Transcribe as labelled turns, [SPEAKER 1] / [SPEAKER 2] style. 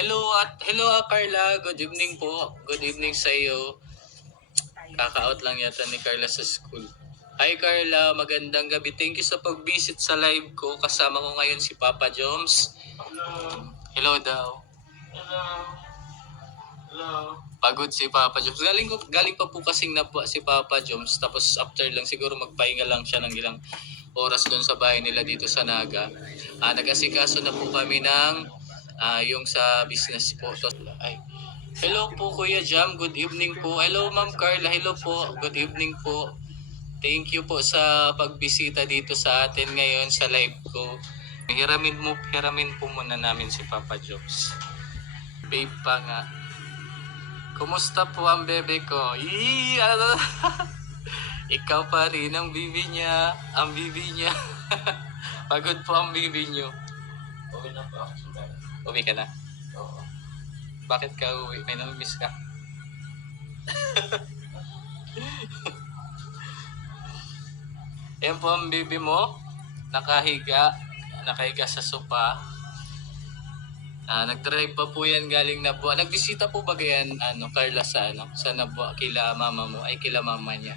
[SPEAKER 1] Hello at hello ah, Carla, good evening po. Good evening sa iyo. Kaka-out lang yata ni Carla sa school. Hi Carla, magandang gabi. Thank you sa pag-visit sa live ko. Kasama ko ngayon si Papa Joms. Hello daw.
[SPEAKER 2] Hello. Hello.
[SPEAKER 1] Pagod si Papa Joms. Galing, ko, galing pa po kasing nabuha si Papa Joms. Tapos after lang siguro magpahinga lang siya ng ilang oras doon sa bahay nila dito sa Naga. Ah, nag-asikaso na po kami ng ah, yung sa business po. So, ay, hello po Kuya Jam. Good evening po. Hello Ma'am Carla. Hello po. Good evening po. Thank you po sa pagbisita dito sa atin ngayon sa live ko. Hiramin mo, hiramin po muna namin si Papa Joms. Babe pa nga. Kumusta po ang bebe ko? Ii, ano? Ikaw pa rin ang bibi niya. Ang bibi niya. Pagod po ang bibi niyo.
[SPEAKER 2] Okay na po ako sa bahay.
[SPEAKER 1] Uwi ka na.
[SPEAKER 2] Oo.
[SPEAKER 1] Bakit ka uwi? May namimiss ka? Yan po ang bibi mo. Nakahiga. Nakahiga sa sopa. Ah, nag-drive pa po yan galing Nabua. Nagbisita po ba yan, ano, Carla, sa, ano, sa Nabua, kila mama mo, ay kila mama niya?